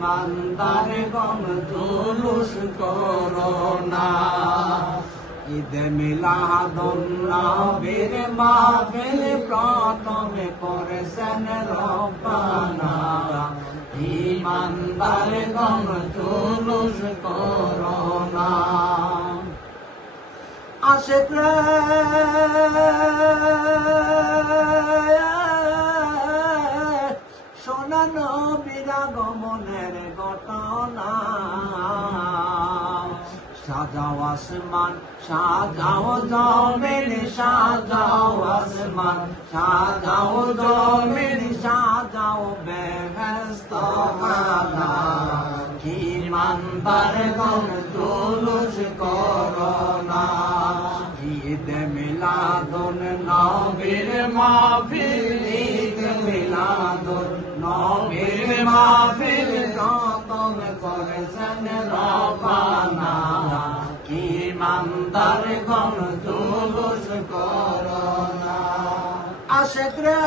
ইমানদারে গণ জুলুস করো না। ঈদে মিলাদুন নবীর মাহফিল প্রথমে করেছেন রব্বানা। ইমানদারে গণ জুলুস করো না। আশিক রে শোনা নবীর আগমনের ঘটনা। সাজাও আসমান সাজাও জমিন, সাজাও আসমান সাজাও জমিন, সাজাও বেহেশত আলা। ইমানদার গণ জুলুস করো না। ঈদে মিলাদুন নবীর মাহফিল, ঈদে মিলাদুন নবীর মাহফিল প্রথম করেছেন রব্বানা। ইমানদার গণ জুলুস করো না। আশিক রে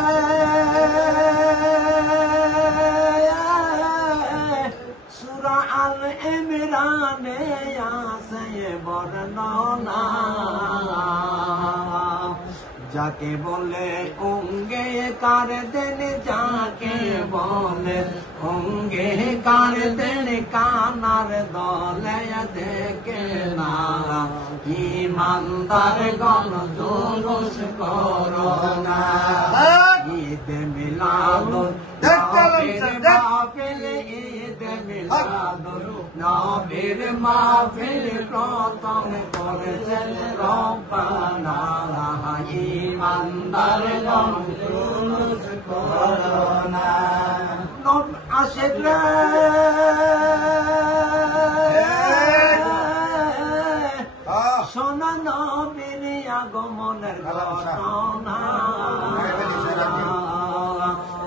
সূরা আল ইমরানে আছে বর্ণনা। যাকে বলে অঙ্গে কার দেন, যাকে বলে অঙ্গে কার দেন, কানার দলে দেখে না। ইমানদার গণ জুলুস করো না। ঈদে মিলাদুন নবীর মাহফিল, ঈদে মিলাদুন নবীর মাহফিল প্রথম করেছেন রব্বানা। ইমানদার গণ জুলুস করো না। আশিক রে শোনা নবীর আগমনের ঘটনা।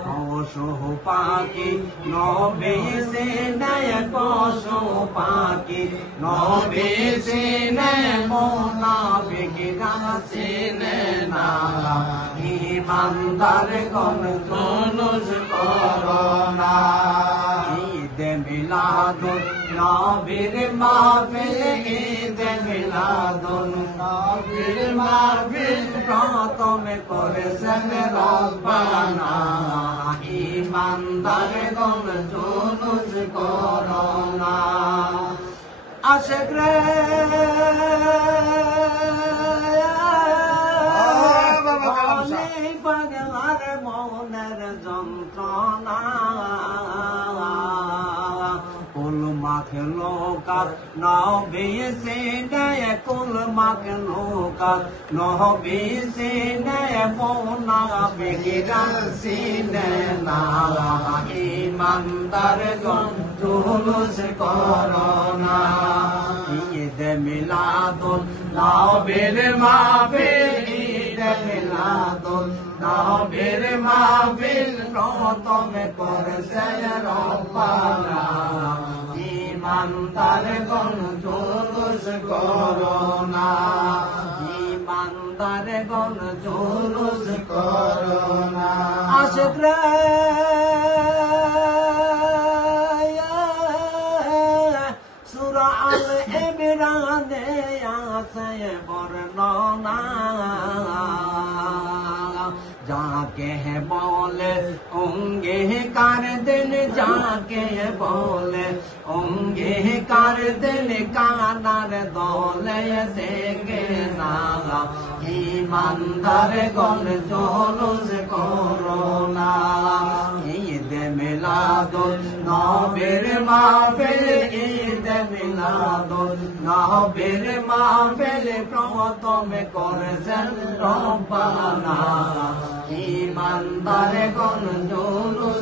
পশু পাখি নবী সিনায়, পশু পাখি নবী সিনায়, মুনাফিকরা চিনে না। ইমানদার গণ জুলুস করো না। ঈদে মিলাদুন নবীর মাহফিল, ঈদে মিলাদুন নবীর মাহফিল প্রথমে করেছেন রব্বানা। ইমানদার গণ জুলুস করো না। আশিক রে পাগলার মনের যন্ত্রণা। কুল মাখলো কাত নবী সিনায়, কুল মাখলো কাত নবী সিনায়, মুনাফিকরা চিনে না। ইমানদার গণ জুলুস করো না। ঈদে মিলাদুন নবীর মাহফিল, ঈদে মিলাদুন নবীর মাহফিল প্রথমে করেছেন রব্বানা। ইমানদার গণ জুলুস করো না। ইমানদার গণ জুলুস করো না। আশিক রে সূরা আল ইমরানে আছে বর্ণনা। যাকে বলে অঙ্গে কার দেন, যাকে বলে অঙ্গে কার দেন, কানার দলে দেখে না। ইমানদার গণ জুলুস করো না। ঈদে মিলাদুন নবীর মাহফিল, ঈদে মিলাদুন নবীর মাহফিল প্রথমে করেছেন রব্বানা। ইমানদার গণ জুলুস